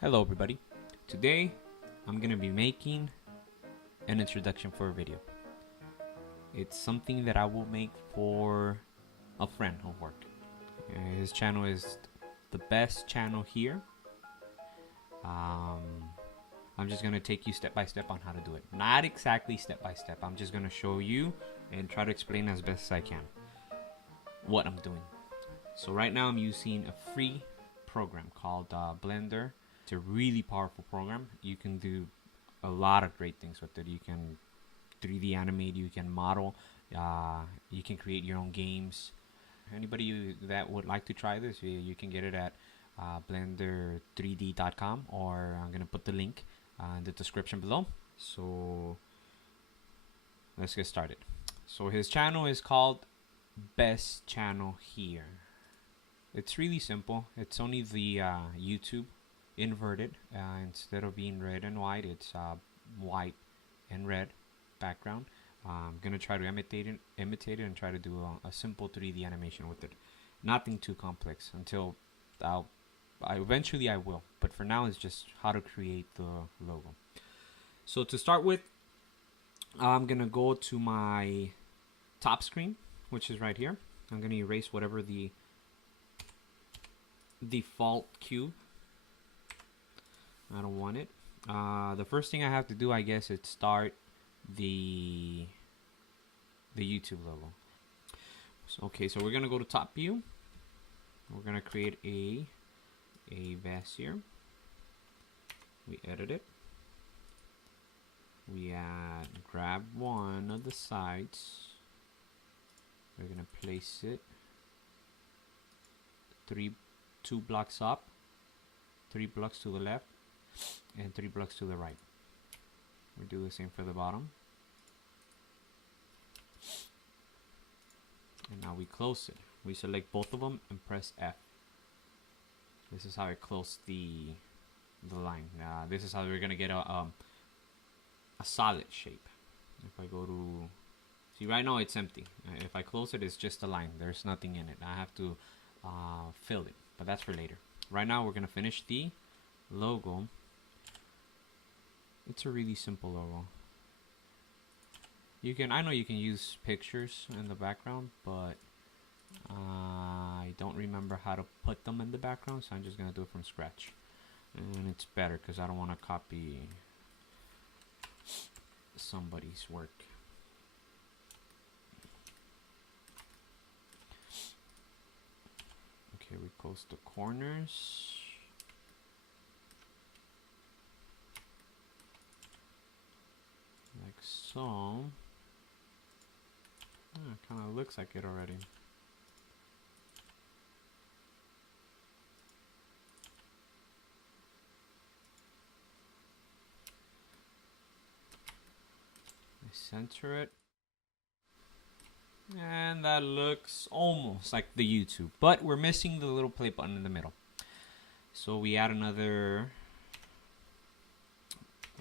Hello everybody. Today I'm gonna be making an introduction for a video. It's something that I will make for a friend of work. His channel is the best channel here. I'm just gonna take you step by step on how to do it. Not exactly step by step. I'm just gonna show you and try to explain as best as I can what I'm doing. So right now I'm using a free program called Blender. It's a really powerful program. You can do a lot of great things with it. You can 3D animate, you can model, you can create your own games. Anybody that would like to try this, you can get it at blender3d.com, or I'm gonna put the link in the description below. So let's get started. So his channel is called Best Channel Here. It's really simple. It's only the YouTube inverted. Instead of being red and white, it's white and red background. I'm gonna try to imitate it and try to do a simple 3D animation with it. Nothing too complex until eventually I will. But for now, it's just how to create the logo. So to start with, I'm gonna go to my top screen, which is right here. I'm gonna erase whatever the default cube. I don't want it. The first thing I have to do, I guess, is start the YouTube logo. So we're gonna go to top view. We're gonna create a Bezier. We edit it. We grab one of the sides. We're gonna place it 2 blocks up, 3 blocks to the left, and 3 blocks to the right. We do the same for the bottom. And now we close it. We select both of them and press F. This is how I close the line. This is how we're gonna get a solid shape. If I go to, see, right now it's empty. If I close it, it's just a line. There's nothing in it. I have to fill it, but that's for later. Right now we're gonna finish the logo. It's a really simple logo. I know you can use pictures in the background, but I don't remember how to put them in the background, so I'm just gonna do it from scratch. And it's better because I don't want to copy somebody's work. Okay, we close the corners. Like so. It kind of looks like it already. I center it. And that looks almost like the YouTube, but we're missing the little play button in the middle. So we add another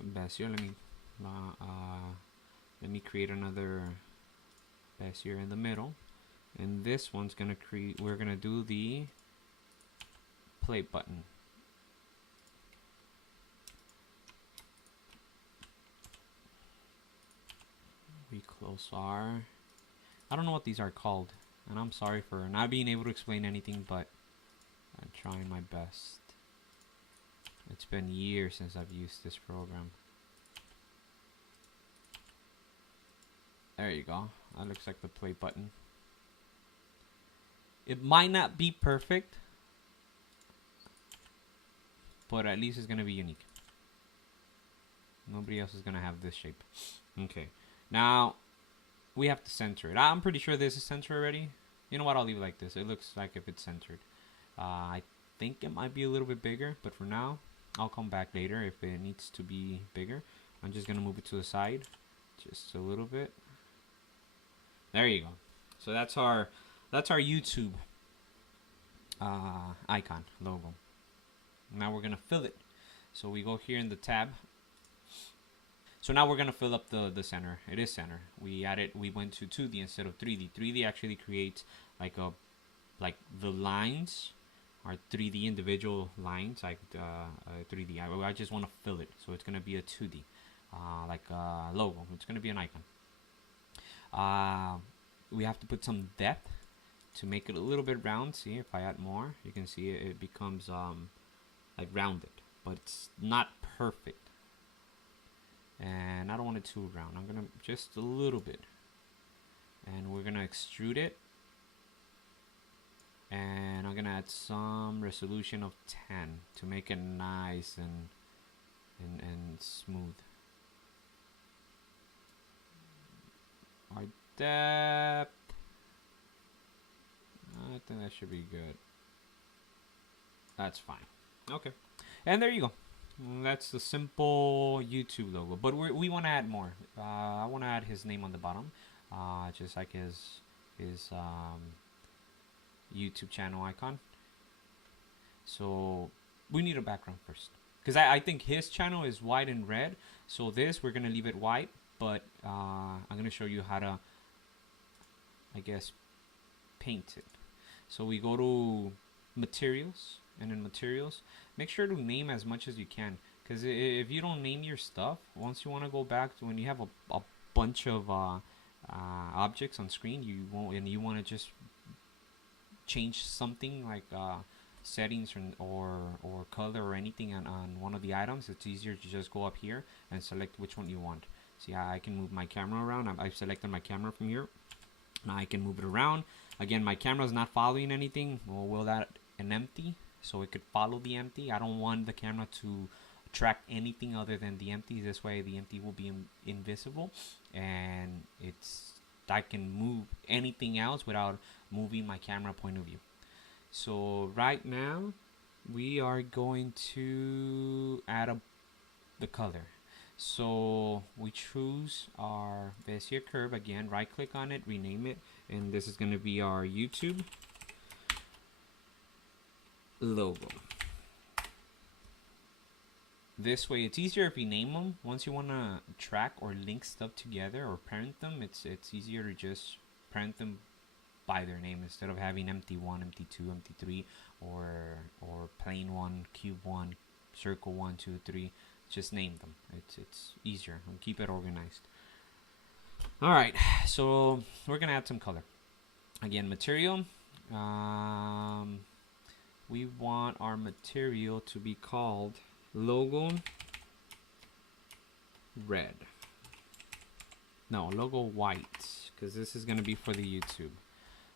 Bezier. Let me create another Bezier in the middle, and this one's gonna create. We're gonna do the play button. We close our. I don't know what these are called, and I'm sorry for not being able to explain anything, but I'm trying my best. It's been years since I've used this program. There you go. That looks like the play button. It might not be perfect, but at least it's gonna be unique. Nobody else is gonna have this shape. Okay, now we have to center it. I'm pretty sure this is centered already. You know what? I'll leave it like this. It looks like if it's centered. I think it might be a little bit bigger, but for now, I'll come back later if it needs to be bigger. I'm just gonna move it to the side, just a little bit. There you go. So that's our YouTube icon logo. Now we're gonna fill it. So we go here in the tab. So now we're gonna fill up the center. It is center. We went to 2D instead of 3D. 3D actually creates like the lines our 3D individual lines, like 3D. I just want to fill it, so it's gonna be a 2D, like a logo. It's gonna be an icon. We have to put some depth to make it a little bit round. See, if I add more, you can see it becomes like rounded, but it's not perfect. And I don't want it too round. I'm gonna just a little bit, and we're gonna extrude it. And I'm gonna add some resolution of 10 to make it nice and smooth. Our depth, I think that should be good. That's fine. Okay, and there you go. That's the simple YouTube logo. But we want to add more. I want to add his name on the bottom, just like his YouTube channel icon. So we need a background first, because I think his channel is white and red. So this, we're gonna leave it white, but I'm gonna show you how to, I guess, paint it. So we go to materials, and in materials, make sure to name as much as you can, because if you don't name your stuff, once you want to go back to when you have a bunch of objects on screen, you won't, and you want to just change something like settings or color or anything on one of the items, it's easier to just go up here and select which one you want. See, I can move my camera around. I've selected my camera from here. Now I can move it around. Again, my camera is not following anything. We'll that an empty, so it could follow the empty. I don't want the camera to track anything other than the empty. This way the empty will be invisible, and I can move anything else without moving my camera point of view. So right now we are going to add the color. So we choose our Bezier curve again, right click on it, rename it, and this is going to be our YouTube logo. This way it's easier if you name them. Once you want to track or link stuff together or parent them, it's easier to just parent them by their name instead of having empty1, empty2, empty3, or plain 1, cube 1, circle 1, 2, 3. Just name them. It's easier and keep it organized. All right, so we're gonna add some color. Again, material. We want our material to be called logo red. No, logo white, because this is gonna be for the YouTube.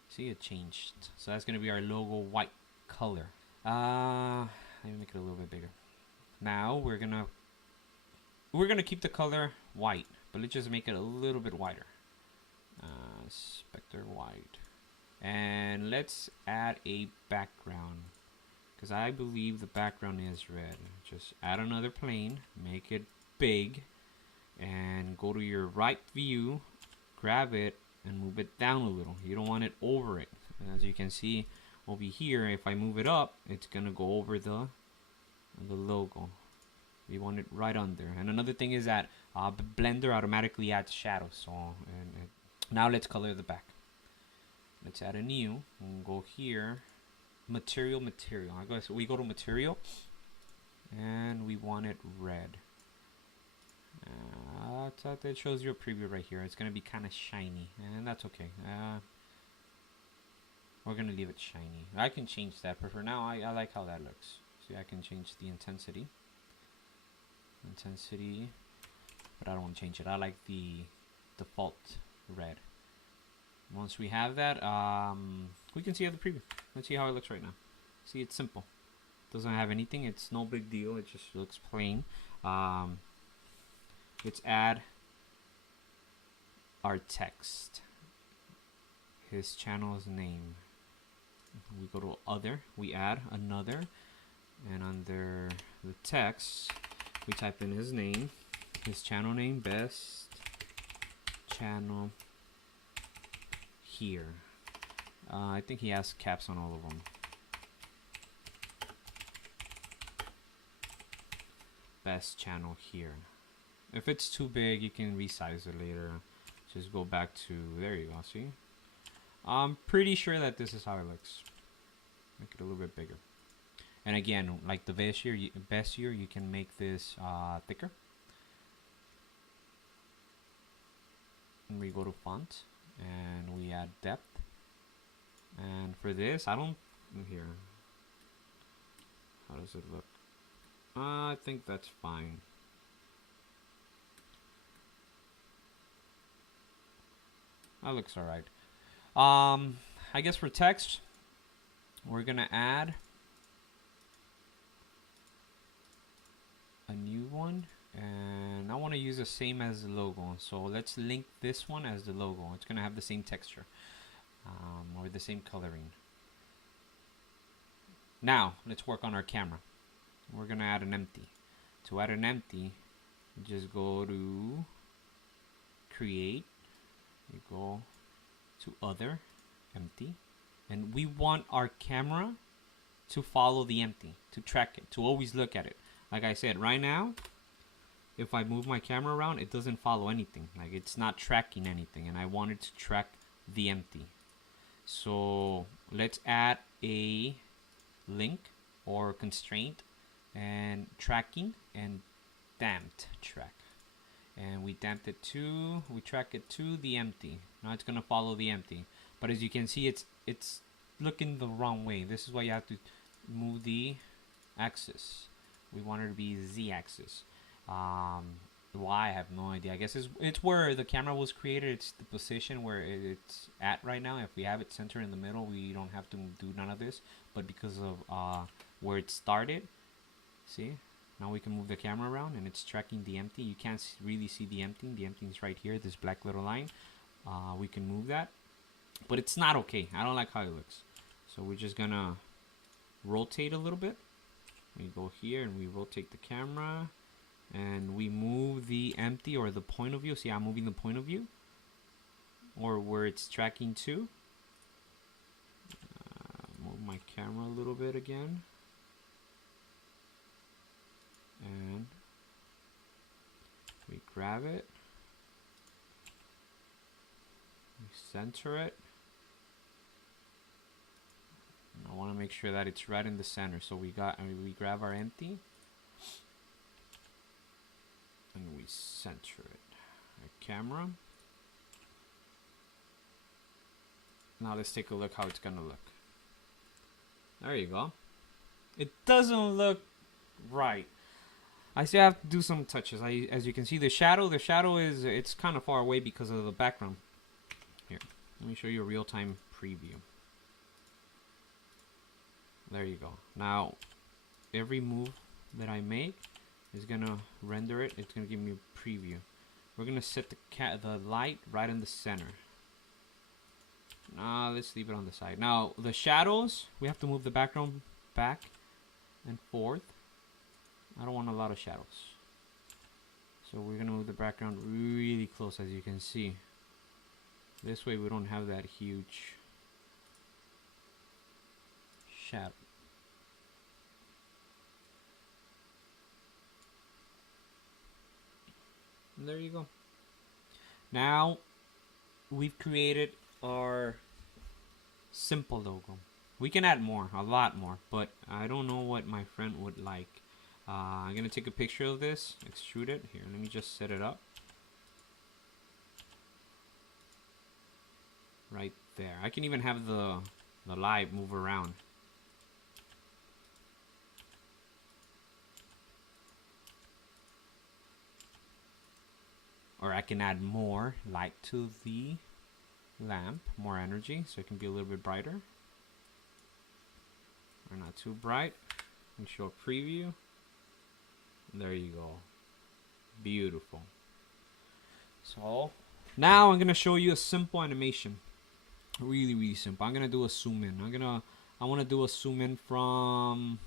See, it changed. So that's gonna be our logo white color. Let me make it a little bit bigger. Now we're gonna keep the color white, but let's just make it a little bit wider. Spectre white. And let's add a background, because I believe the background is red. Just add another plane, make it big, and go to your right view, grab it, and move it down a little. You don't want it over it. And as you can see over here, if I move it up, it's gonna go over the logo. We want it right under. And another thing is that Blender automatically adds shadows. So now let's color the back. Let's add a new. We'll go here, material. We go to material, and we want it red. That shows you a preview right here. It's gonna be kind of shiny, and that's okay. We're gonna leave it shiny. I can change that, but for now I like how that looks. See, I can change the intensity, but I don't want to change it. I like the default red. Once we have that, we can see the preview. Let's see how it looks right now. See, it's simple. Doesn't have anything. It's no big deal. It just looks plain. Let's add our text. His channel's name. We go to other. We add another. And under the text, we type in his name. His channel name, best channel here. I think he has caps on all of them. Best channel here. If it's too big, you can resize it later. Just go back to, there you go, see? I'm pretty sure that this is how it looks. Make it a little bit bigger. And again, like the Bezier, you can make this thicker. And we go to font and we add depth. And for this, I don't here. How does it look? I think that's fine. That looks alright. I guess for text, we're gonna add a new one, and I want to use the same as the logo. So let's link this one as the logo. It's gonna have the same texture, or the same coloring. Now let's work on our camera. We're gonna add an empty. To add an empty, just go to create. You go to other, empty, and we want our camera to follow the empty, to track it, to always look at it. Like I said, right now, if I move my camera around, it doesn't follow anything. Like it's not tracking anything, and I want it to track the empty. So let's add a link or constraint and tracking and damped track. And we damped it to, we track it to the empty. Now it's gonna follow the empty. But as you can see, it's looking the wrong way. This is why you have to move the axis. We want it to be Z-axis. Why? I have no idea. I guess it's where the camera was created. It's the position where it's at right now. If we have it centered in the middle, we don't have to do none of this. But because of where it started, see? Now we can move the camera around and it's tracking the empty. You can't really see the empty. The empty is right here, this black little line. We can move that. But it's not okay. I don't like how it looks. So we're just gonna rotate a little bit. We go here and we rotate the camera. And we move the empty or the point of view. See, I'm moving the point of view. Or where it's tracking to. Move my camera a little bit again. And we grab it, we center it, and I want to make sure that it's right in the center. So we grab our empty and we center it. Our camera. Now let's take a look how it's gonna look. There you go. It doesn't look right. I still have to do some touches. As you can see, the shadow is, it's kind of far away because of the background. Here, let me show you a real-time preview. There you go. Now, every move that I make is gonna render it. It's gonna give me a preview. We're gonna set the light right in the center. Now, let's leave it on the side. Now, the shadows, we have to move the background back and forth. I don't want a lot of shadows. So we're gonna move the background really close, as you can see. This way we don't have that huge shadow. And there you go. Now we've created our simple logo. We can add more, a lot more, but I don't know what my friend would like. I'm gonna take a picture of this, extrude it. Here, let me just set it up. Right there. I can even have the light move around. Or I can add more light to the lamp, more energy, so it can be a little bit brighter. Or not too bright. And show a preview. There you go. Beautiful. So now I'm gonna show you a simple animation. Really, really simple. I'm gonna do a zoom in. I want to do a zoom in from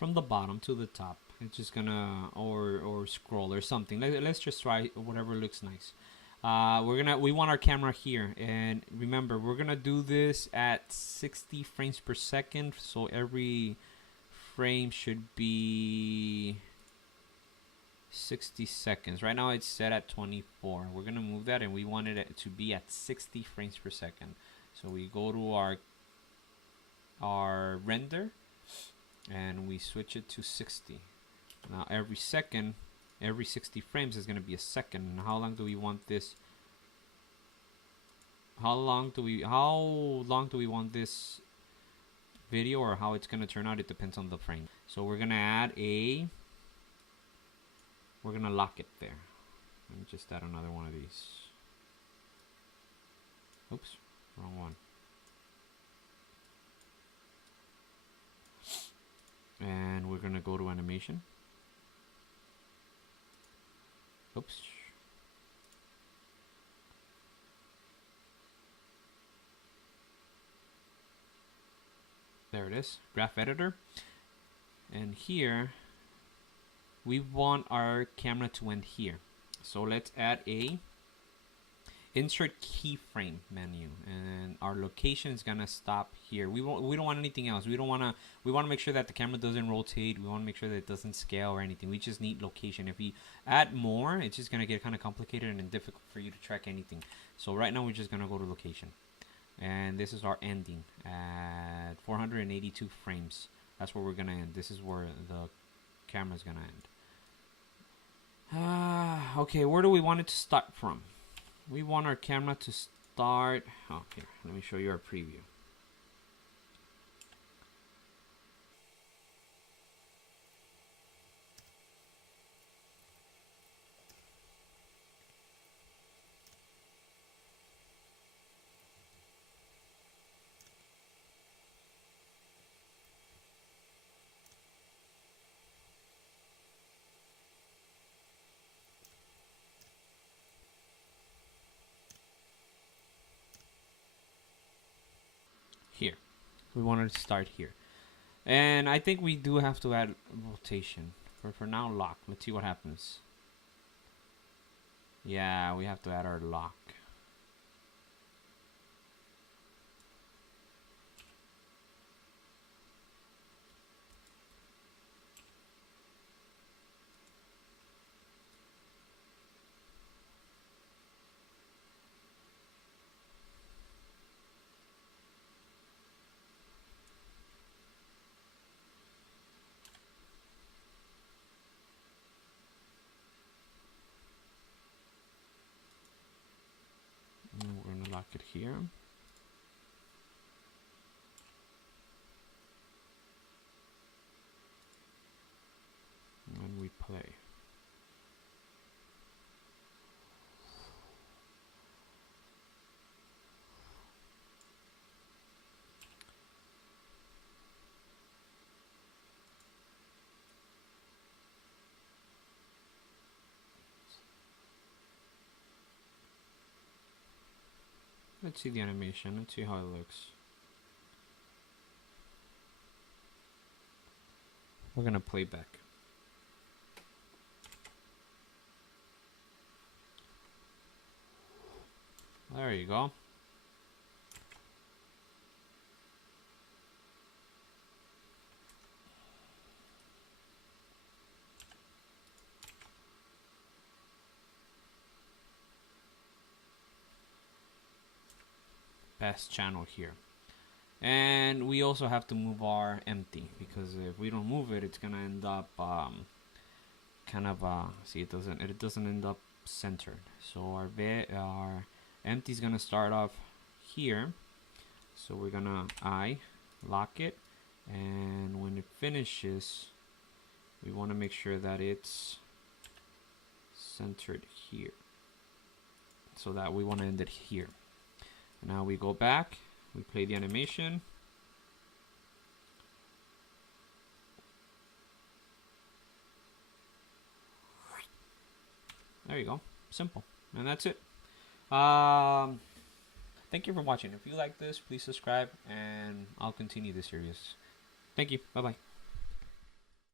the bottom to the top. It's just gonna or scroll or something. Let's just try whatever looks nice. We want our camera here, and remember we're gonna do this at 60 frames per second. So every frame should be 60 seconds. Right now it's set at 24. We're gonna move that, and we wanted it to be at 60 frames per second. So we go to our render, and we switch it to 60. Now every second, every 60 frames is going to be a second. And how long do we want this? How long do we want this video, or how it's going to turn out? It depends on the frame. So we're going to lock it there. Let me just add another one of these. Oops, wrong one. And we're going to go to animation. Oops. There it is, graph editor. And here we want our camera to end here. So let's add a insert keyframe menu, and our location is gonna stop here. We don't want anything else. We want to make sure that the camera doesn't rotate. We want to make sure that it doesn't scale or anything. We just need location. If we add more, it's just gonna get kind of complicated and difficult for you to track anything. So right now we're just gonna go to location, and this is our ending at 482 frames. That's where we're gonna end. This is where the camera's gonna end. Okay, where do we want it to start from? We want our camera to start. Oh, here, let me show you our preview. Here, we wanted to start here, and I think we do have to add rotation. For now, lock. Let's see what happens. Yeah, we have to add our lock. And we're gonna lock it here. And we play. Let's see the animation. Let's see how it looks. We're gonna play back. There you go. Best channel here. And we also have to move our empty, because if we don't move it, it's gonna end up see, it doesn't end up centered. So our empty is gonna start off here. So we're gonna lock it, and when it finishes, we want to make sure that it's centered here, so that we want to end it here. Now we go back, we play the animation. There you go, simple, and that's it. Thank you for watching. If you like this, please subscribe, and I'll continue the series. Thank you, bye bye.